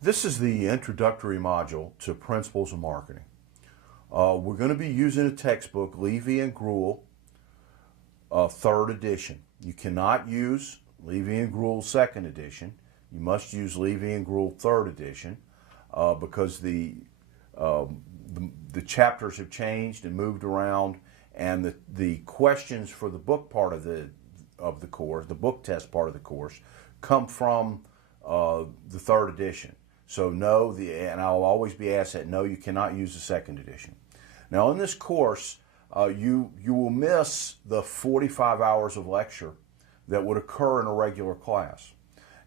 This is the introductory module to Principles of Marketing. We're going to be using a textbook, Levy and Gruhl, 3rd edition. You cannot use Levy and Gruhl 2nd edition. You must use Levy and Gruhl 3rd edition because the chapters have changed and moved around, and the questions for the book part of the course, the book test part of the course, come from the 3rd edition. So no, and I'll always be asked that, no, you cannot use the 2nd edition. Now in this course, you will miss the 45 hours of lecture that would occur in a regular class.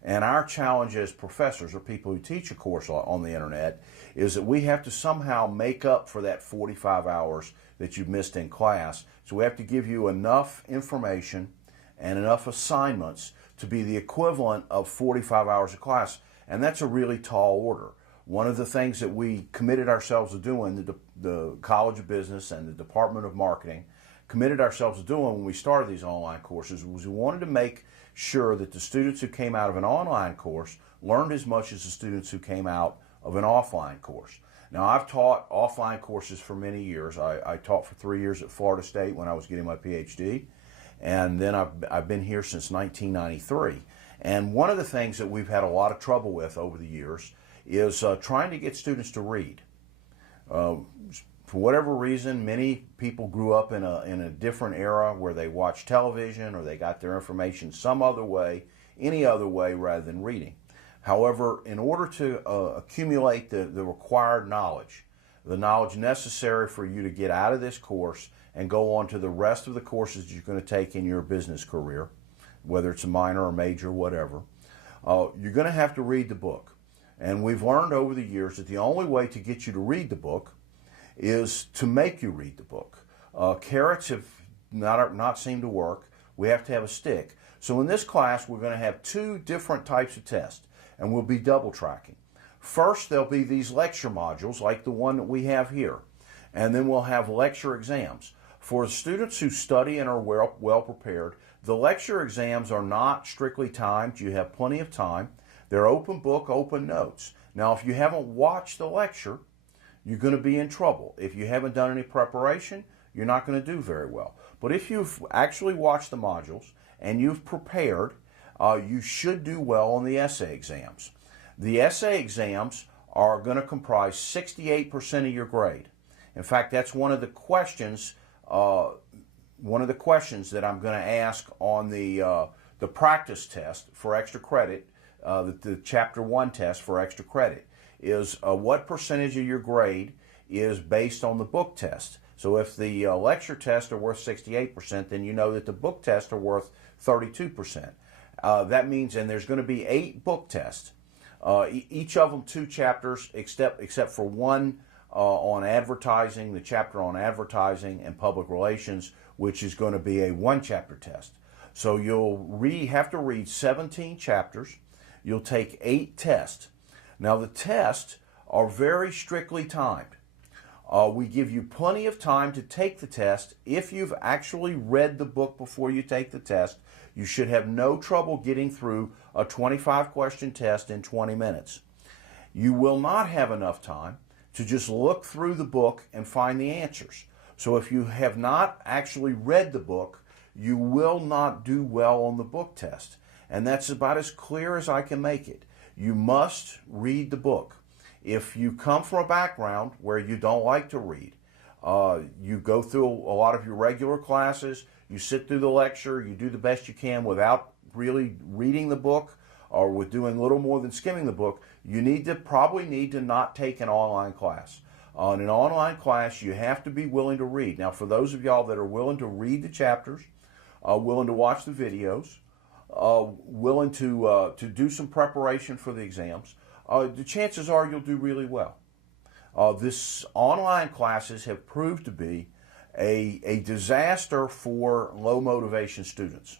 And our challenge as professors or people who teach a course on the internet is that we have to somehow make up for that 45 hours that you've missed in class. So we have to give you enough information and enough assignments to be the equivalent of 45 hours of class. And that's a really tall order. One of the things that we committed ourselves to doing, the College of Business and the Department of Marketing committed ourselves to doing when we started these online courses, was we wanted to make sure that the students who came out of an online course learned as much as the students who came out of an offline course. Now, I've taught offline courses for many years. I taught for 3 years at Florida State when I was getting my PhD, and then I've been here since 1993. And one of the things that we've had a lot of trouble with over the years is trying to get students to read. For whatever reason, many people grew up in a different era where they watched television or they got their information some other way, any other way rather than reading. However, in order to accumulate the required knowledge, the knowledge necessary for you to get out of this course and go on to the rest of the courses you're going to take in your business career, whether it's a minor or major, whatever, you're going to have to read the book. And we've learned over the years that the only way to get you to read the book is to make you read the book. Carrots have not seemed to work. We have to have a stick. So in this class, we're going to have 2 different types of tests, and we'll be double tracking. First, there'll be these lecture modules like the one that we have here, and then we'll have lecture exams. For students who study and are well prepared, the lecture exams are not strictly timed. You have plenty of time. They're open book, open notes. Now, if you haven't watched the lecture, you're going to be in trouble. If you haven't done any preparation, you're not going to do very well. But if you've actually watched the modules and you've prepared, you should do well on the essay exams. The essay exams are going to comprise 68% of your grade. In fact, that's one of the questions that I'm going to ask on the practice test for extra credit, the Chapter 1 test for extra credit, is what percentage of your grade is based on the book test. So if the lecture tests are worth 68%, then you know that the book tests are worth 32%. That means, and there's going to be 8 book tests, each of them 2 chapters, except for one on advertising, the chapter on advertising and public relations, which is going to be a 1-chapter test. So you'll have to read 17 chapters. You'll take 8 tests. Now the tests are very strictly timed. We give you plenty of time to take the test. If you've actually read the book before you take the test, you should have no trouble getting through a 25-question test in 20 minutes. You will not have enough time to just look through the book and find the answers. So if you have not actually read the book, you will not do well on the book test. And that's about as clear as I can make it. You must read the book. If you come from a background where you don't like to read, you go through a lot of your regular classes, you sit through the lecture, you do the best you can without really reading the book or with doing little more than skimming the book, you probably need to not take an online class. In an online class, you have to be willing to read. Now, for those of y'all that are willing to read the chapters, willing to watch the videos, willing to do some preparation for the exams, the chances are you'll do really well. This online classes have proved to be a disaster for low motivation students.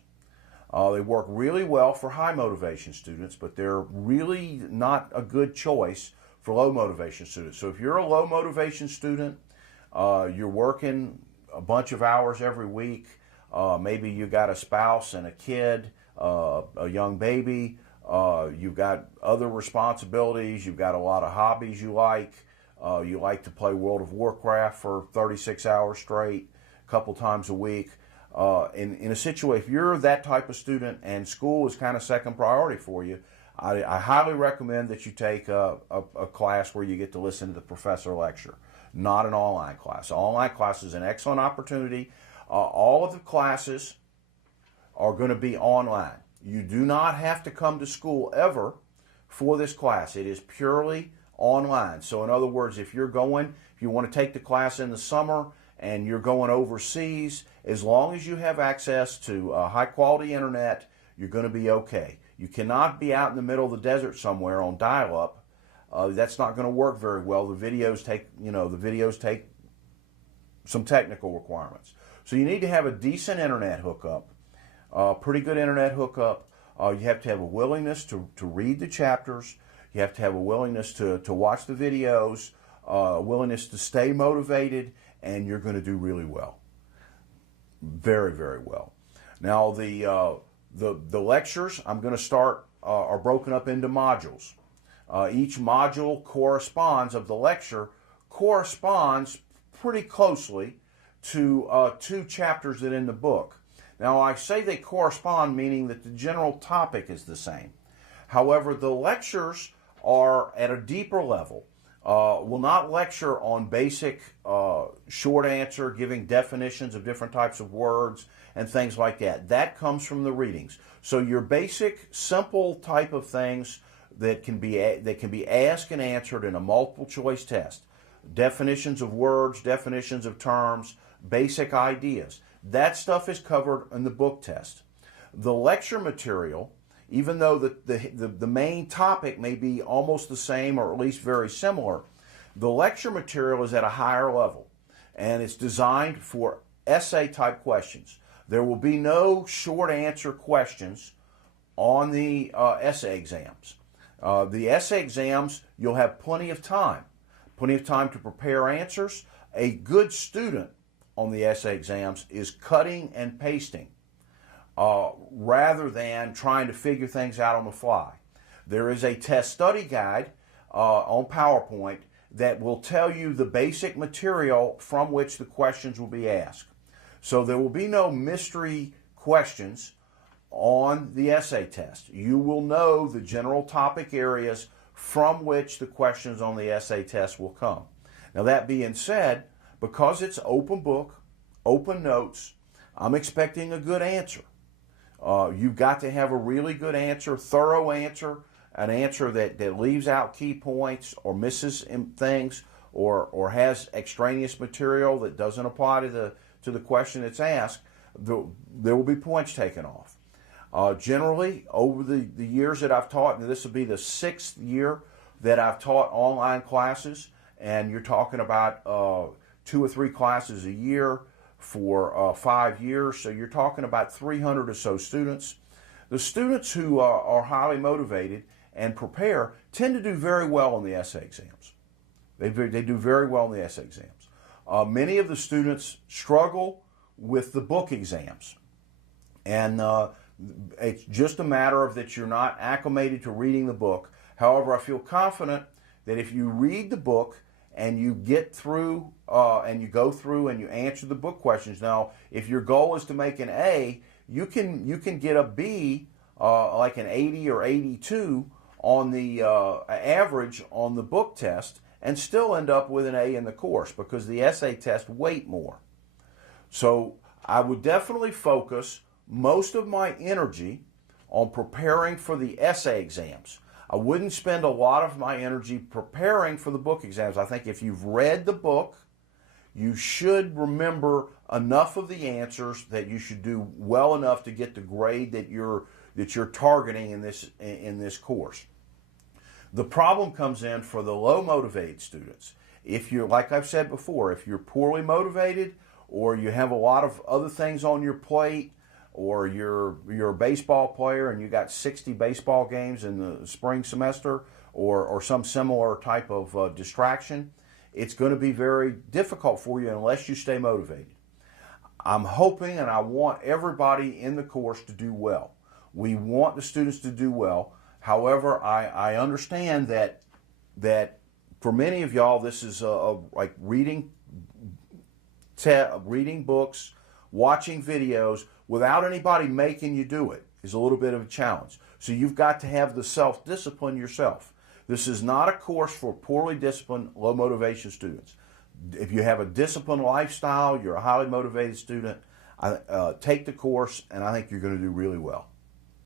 They work really well for high motivation students, but they're really not a good choice for low motivation students. So if you're a low motivation student, you're working a bunch of hours every week, maybe you got a spouse and a kid, a young baby, You've got other responsibilities. You've got a lot of hobbies you like. You like to play World of Warcraft for 36 hours straight, a couple times a week. In a situation, if you're that type of student and school is kind of second priority for you, I highly recommend that you take a class where you get to listen to the professor lecture, not an online class. An online class is an excellent opportunity. All of the classes are going to be online. You do not have to come to school ever for this class. It is purely online. So in other words, if you want to take the class in the summer and you're going overseas, as long as you have access to high quality internet, you're going to be okay. You cannot be out in the middle of the desert somewhere on dial-up. That's not going to work very well. The videos take some technical requirements. So you need to have a decent internet hookup, pretty good internet hookup. You have to have a willingness to read the chapters. You have to have a willingness to watch the videos, a willingness to stay motivated, and you're going to do really well. Very, very well. Now the lectures I'm going to start are broken up into modules. Each module of the lecture corresponds pretty closely to 2 chapters that are in the book. Now I say they correspond, meaning that the general topic is the same. However, the lectures are at a deeper level. Will not lecture on basic short answer, giving definitions of different types of words and things like that. That comes from the readings. So your basic, simple type of things that can be asked and answered in a multiple choice test. Definitions of words, definitions of terms, basic ideas. That stuff is covered in the book test. The lecture material, even though the main topic may be almost the same or at least very similar, the lecture material is at a higher level, and it's designed for essay type questions. There will be no short answer questions on the essay exams. The essay exams, you'll have plenty of time to prepare answers. A good student on the essay exams is cutting and pasting rather than trying to figure things out on the fly. There is a test study guide on PowerPoint that will tell you the basic material from which the questions will be asked. So there will be no mystery questions on the essay test. You will know the general topic areas from which the questions on the essay test will come. Now that being said, because it's open book, open notes, I'm expecting a good answer. You've got to have a really good answer, thorough answer, an answer that leaves out key points or misses things or has extraneous material that doesn't apply to the question that's asked. There will be points taken off. Generally, over the years that I've taught, and this will be the 6th year that I've taught online classes, and you're talking about 2 or 3 classes a year for 5 years, so you're talking about 300 or so students. The students who are highly motivated and prepare tend to do very well on the essay exams. They do very well in the essay exams. Many of the students struggle with the book exams, and it's just a matter of that you're not acclimated to reading the book. However, I feel confident that if you read the book and you get through and you go through and you answer the book questions. Now, if your goal is to make an A, you can get a B, like an 80 or 82 on the average on the book test, and still end up with an A in the course because the essay test weight more. So I would definitely focus most of my energy on preparing for the essay exams. I wouldn't spend a lot of my energy preparing for the book exams. I think if you've read the book, you should remember enough of the answers that you should do well enough to get the grade that you're targeting in this course. The problem comes in for the low motivated students. If you're, like I've said before, if you're poorly motivated or you have a lot of other things on your plate, or you're a baseball player and you got 60 baseball games in the spring semester, or some similar type of distraction, it's going to be very difficult for you unless you stay motivated. I'm hoping and I want everybody in the course to do well. We want the students to do well. However, I understand that for many of y'all, this is like reading books, watching videos without anybody making you do it is a little bit of a challenge. So you've got to have the self-discipline yourself. This is not a course for poorly disciplined, low motivation students. If you have a disciplined lifestyle, you're a highly motivated student, take the course, and I think you're going to do really well.